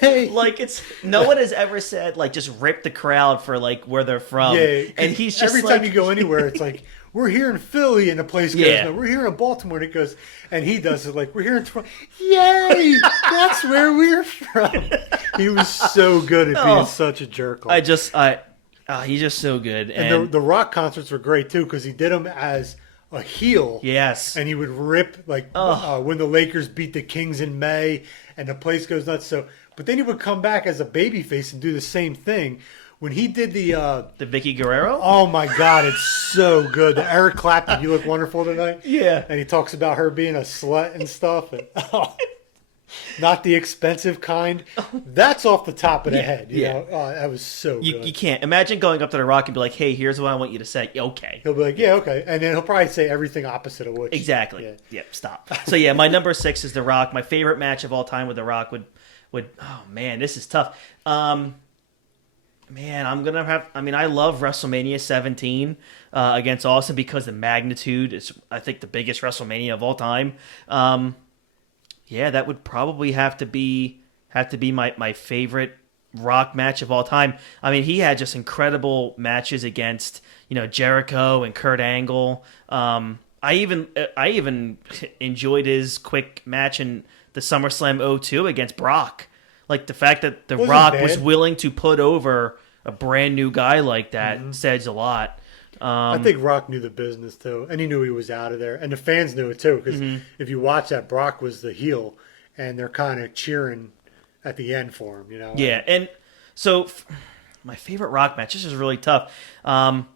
Like, no one has ever said, like, just rip the crowd for, like, where they're from. Yeah. And he's just every time you go anywhere, it's like, "We're here in Philly," and the place goes, "No, we're here in Baltimore," and it goes, and he does it like, "We're here in Toronto." Yay, that's where we're from. He was so good at being such a jerk. He's just so good. And the Rock concerts were great, too, because he did them as a heel. Yes. And he would rip, like, when the Lakers beat the Kings in May, and the place goes nuts. But then he would come back as a babyface and do the same thing. When he did the Vicky Guerrero? Oh, my God, it's so good. The Eric Clapton, "You Look Wonderful Tonight." Yeah. And he talks about her being a slut and stuff. And, not the expensive kind. That's off the top of the head. You know? Oh, that was so good. You can't. Imagine going up to The Rock and be like, "Hey, here's what I want you to say." Okay. He'll be like, "Yeah, okay." And then he'll probably say everything opposite of what. Exactly. Yep, stop. So, my number 6 is The Rock. My favorite match of all time with The Rock would oh, man, this is tough. Man, I'm going to have... I love WrestleMania 17 against Austin because the magnitude is, I think, the biggest WrestleMania of all time. That would probably have to be my favorite Rock match of all time. He had just incredible matches against Jericho and Kurt Angle. I even enjoyed his quick match in the SummerSlam 2002 against Brock. Like, the fact that The Rock was willing to put over a brand new guy like that says a lot. I think Rock knew the business, too. And he knew he was out of there. And the fans knew it, too. Because if you watch that, Brock was the heel. And they're kind of cheering at the end for him, Yeah, and so my favorite Rock match, this is really tough. I'm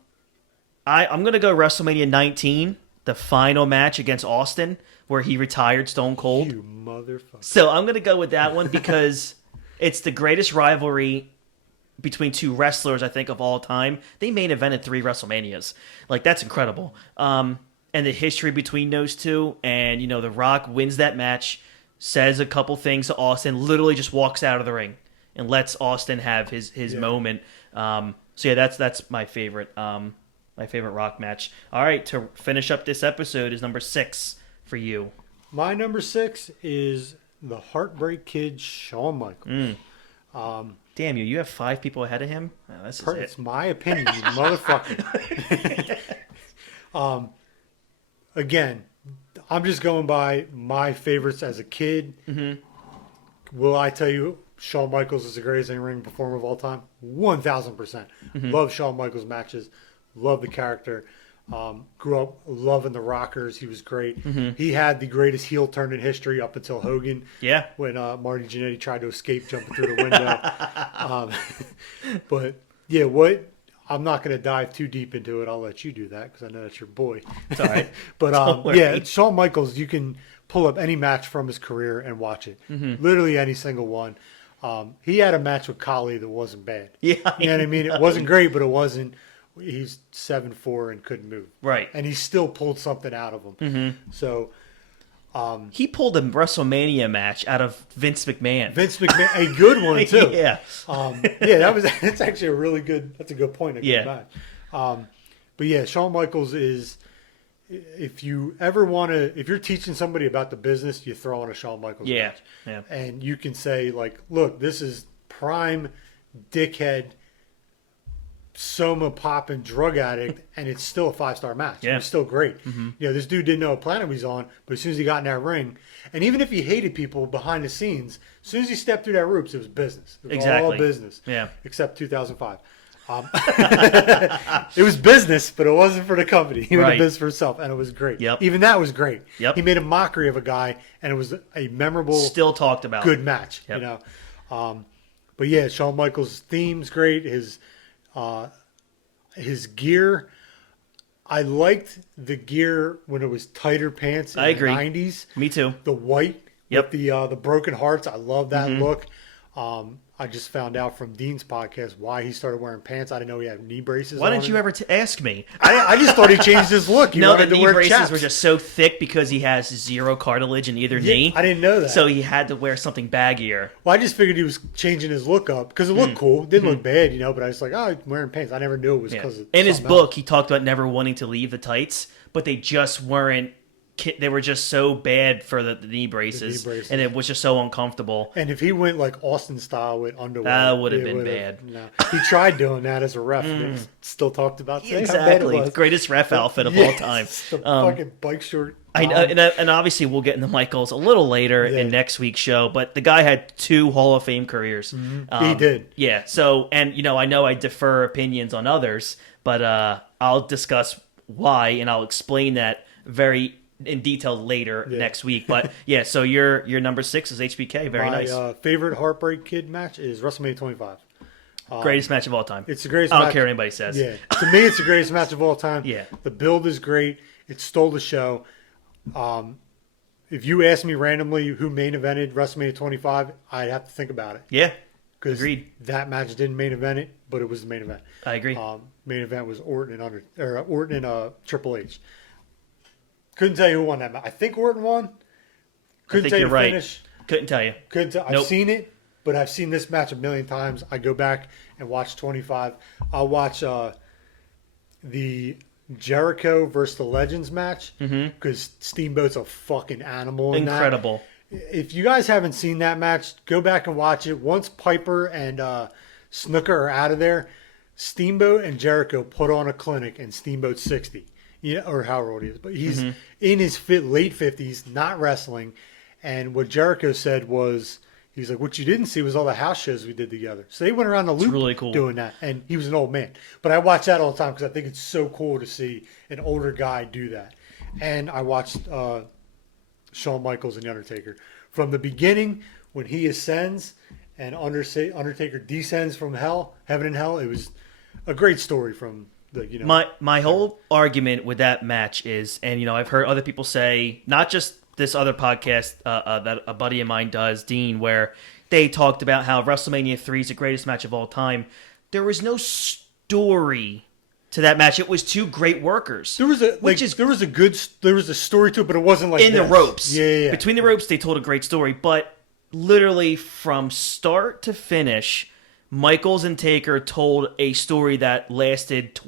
going to go WrestleMania 19, the final match against Austin, where he retired Stone Cold. You motherfucker. So I'm going to go with that one because it's the greatest rivalry between two wrestlers, I think, of all time. They main evented 3 WrestleManias. Like, that's incredible. And the history between those two, and, The Rock wins that match, says a couple things to Austin, literally just walks out of the ring and lets Austin have his moment. That's my favorite Rock match. All right, to finish up this episode is number 6 for you. My number 6 is the Heartbreak Kid, Shawn Michaels. Damn you have 5 people ahead of him? Oh, it's my opinion, you motherfucker. Again, I'm just going by my favorites as a kid. Will I tell you Shawn Michaels is the greatest in-ring performer of all time? 1,000%. Love Shawn Michaels matches. Love the character. Grew up loving the Rockers. He was great. He had the greatest heel turn in history up until Hogan. Yeah. When Marty Jannetty tried to escape jumping through the window. But yeah, I'm not going to dive too deep into it. I'll let you do that because I know that's your boy. It's all right. But yeah, Shawn Michaels, you can pull up any match from his career and watch it. Literally any single one. He had a match with Khali that wasn't bad. Yeah. You know what I mean? It wasn't great, but it wasn't. He's 7'4" and couldn't move. Right. And he still pulled something out of him. So he pulled a WrestleMania match out of Vince McMahon. A good one too. Yeah. That's actually that's a good point. Good match. But yeah, Shawn Michaels is, if you're teaching somebody about the business, you throw on a Shawn Michaels match. Yeah. And you can say, like, look, this is prime dickhead, soma popping drug addict, and it's still a 5-star match. Yeah. It's still great. This dude didn't know what planet he was on, but as soon as he got in that ring, and even if he hated people behind the scenes, as soon as he stepped through that ropes, it was business. It was all business. Yeah. Except 2005. It was business, but it wasn't for the company. He went to business for himself, and it was great. Yep. Even that was great. Yep. He made a mockery of a guy, and it was a memorable, Still talked about. good match. Yep. You know, but yeah, Shawn Michaels' theme's great. His gear. I liked the gear when it was tighter pants in I agree. the 90s. Me too. The white Yep. with the broken hearts. I love that look. I just found out from Dean's podcast why he started wearing pants. I didn't know he had knee braces. Why didn't you ever ask me? I just thought he changed his look. He No, the wanted to knee wear braces chaps. were just so thick because he has zero cartilage in either knee. I didn't know that. So he had to wear something baggier. Well, I just figured he was changing his look up because it looked cool. It didn't look bad, but I was like, oh, he's wearing pants. I never knew it was because of In his something book, else. he talked about never wanting to leave the tights, but they just weren't. They were just so bad for the knee braces, and it was just so uncomfortable. And if he went like Austin style with underwear, that would have been bad. No. He tried doing that as a ref. And it's still talked about today. Exactly, greatest ref outfit of all time. The fucking bike short. I know, and obviously we'll get into Michaels a little later in next week's show. But the guy had 2 Hall of Fame careers. He did. Yeah. So, and I know I defer opinions on others, but I'll discuss why, and I'll explain that very in detail later next week. But yeah, so your number 6 is HBK. Very nice. My favorite Heartbreak Kid match is WrestleMania 25. Greatest match of all time. It's the greatest. I don't match. care what anybody says. Yeah, to me, it's the greatest match of all time. Yeah. The build is great. It stole the show. If you ask me randomly who main evented WrestleMania 25, I'd have to think about it. Yeah. Because Agreed. that match didn't main event it, but it was the main event. I agree. Main event was Orton and Triple H. Couldn't tell you who won that match. I think Orton won. Couldn't tell you you're the right. finish. Couldn't tell you. I've seen it, but I've seen this match a million times. I go back and watch 25. I'll watch the Jericho versus the Legends match because Steamboat's a fucking animal. Incredible. If you guys haven't seen that match, go back and watch it. Once Piper and Snooker are out of there, Steamboat and Jericho put on a clinic, and Steamboat's 60. Or however old he is. But he's in his late 50s, not wrestling. And what Jericho said was, he's like, what you didn't see was all the house shows we did together. So they went around the loop really cool. doing that. And he was an old man. But I watch that all the time because I think it's so cool to see an older guy do that. And I watched Shawn Michaels and The Undertaker. From the beginning, when he ascends and Undertaker descends from heaven and hell, it was a great story from my whole argument with that match is, and I've heard other people say, not just this other podcast that a buddy of mine does, Dean, where they talked about how WrestleMania 3 is the greatest match of all time. There was no story to that match. It was 2 great workers. There was a story to it, but it wasn't like in the ropes. Yeah. Between the ropes, they told a great story, but literally from start to finish, Michaels and Taker told a story that lasted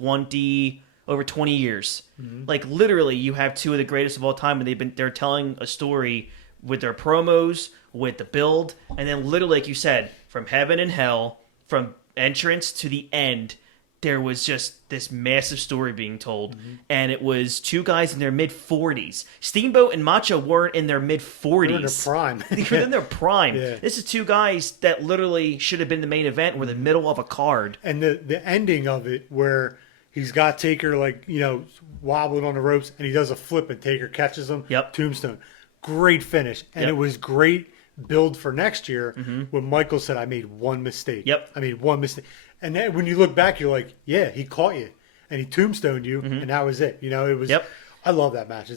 over 20 years. Like literally, you have 2 of the greatest of all time, and they're telling a story with their promos, with the build, and then literally, like you said, from heaven and hell, from entrance to the end, there was just this massive story being told, and it was two guys in their mid-40s. Steamboat and Macho weren't in their mid-40s. They're in their prime. They were in their prime. Yeah. This is two guys that literally should have been the main event, were the middle of a card. And the ending of it where he's got Taker, like, you know, wobbling on the ropes, and he does a flip and Taker catches him. Yep. Tombstone. Great finish. And Yep. it was great build for next year when Michael said, I made one mistake. Yep. I made one mistake. And then when you look back, you're like, yeah, he caught you. And he tombstoned you, and that was it. You know, it was. Yep. I love that match.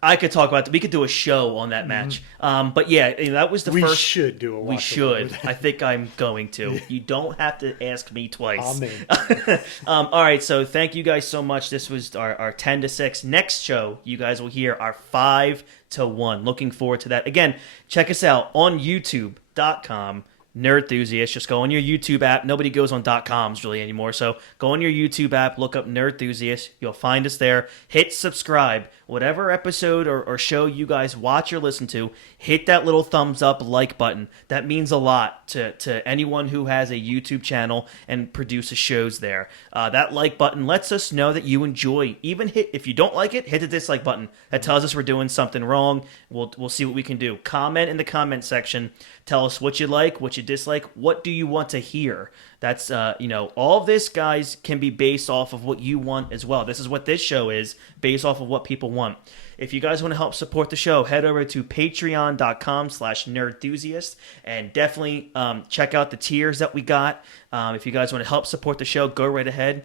I could talk about that. We could do a show on that match. But yeah, that was the we first. should do a watch. We should. I think I'm going to. You don't have to ask me twice. Amen. All right, so thank you guys so much. This was our 10 to 6. Next show, you guys will hear our 5 to 1. Looking forward to that. Again, check us out on youtube.com. Nerdthusiast. Just go on your YouTube app. Nobody goes on .coms really anymore. So go on your YouTube app, look up Nerdthusiast. You'll find us there. Hit subscribe. Whatever episode or show you guys watch or listen to, hit that little thumbs up like button. That means a lot to anyone who has a YouTube channel and produces shows there. That like button lets us know that you enjoy. Even if you don't like it, hit the dislike button. That tells us we're doing something wrong. We'll see what we can do. Comment in the comment section. Tell us what you like, what you dislike. What do you want to hear? That's, all of this, guys, can be based off of what you want as well. This is what this show is, based off of what people want. If you guys want to help support the show, head over to patreon.com/nerdthusiast and definitely check out the tiers that we got. If you guys want to help support the show, go right ahead.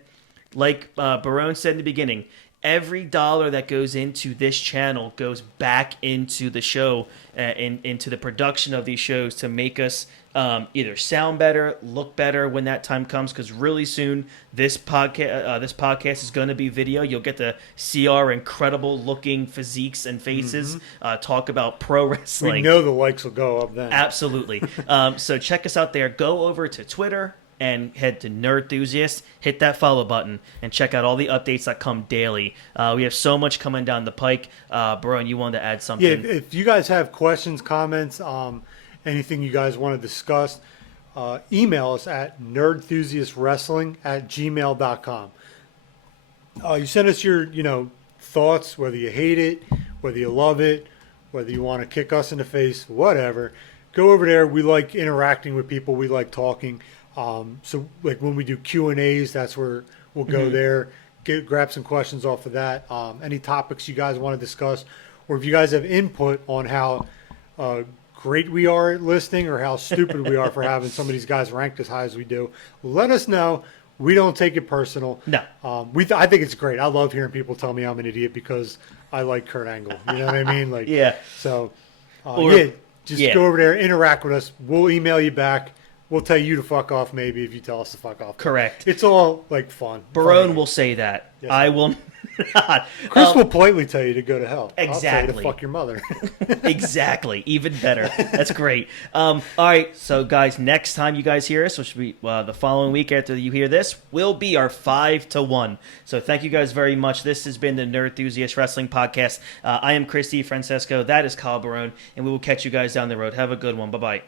Like Barone said in the beginning, every dollar that goes into this channel goes back into the show, into the production of these shows to make us either sound better, look better when that time comes. Because really soon, this podcast is going to be video. You'll get to see our incredible looking physiques and faces. Talk about pro wrestling. We know the likes will go up then. Absolutely. So check us out there. Go over to Twitter and head to Nerdthusiast, hit that follow button, and check out all the updates that come daily. We have so much coming down the pike. Brian, you wanted to add something? Yeah, if you guys have questions, comments, anything you guys want to discuss, email us at nerdthusiastwrestling@gmail.com. You send us your, thoughts, whether you hate it, whether you love it, whether you want to kick us in the face, whatever. Go over there. We like interacting with people. We like talking. So like when we do Q&As, that's where we'll go there, grab some questions off of that. Any topics you guys want to discuss, or if you guys have input on how great we are at listing or how stupid we are for having some of these guys ranked as high as we do, let us know. We don't take it personal. No. I think it's great. I love hearing people tell me I'm an idiot because I like Kurt Angle. You know what I mean? Like, yeah. So, Or- just go over there, interact with us. We'll email you back. We'll tell you to fuck off maybe if you tell us to fuck off. Correct. It's all like fun. Barone Funny. will say that. Yes. I will not. Chris will politely tell you to go to hell. I'll tell you Exactly. to fuck your mother. Exactly. Even better. That's great. All right. So, guys, next time you guys hear us, which will be the following week after you hear this, will be our 5 to 1. So, thank you guys very much. This has been the Nerdthusiast Wrestling Podcast. I am Christy Francesco. That is Kyle Barone. And we will catch you guys down the road. Have a good one. Bye-bye.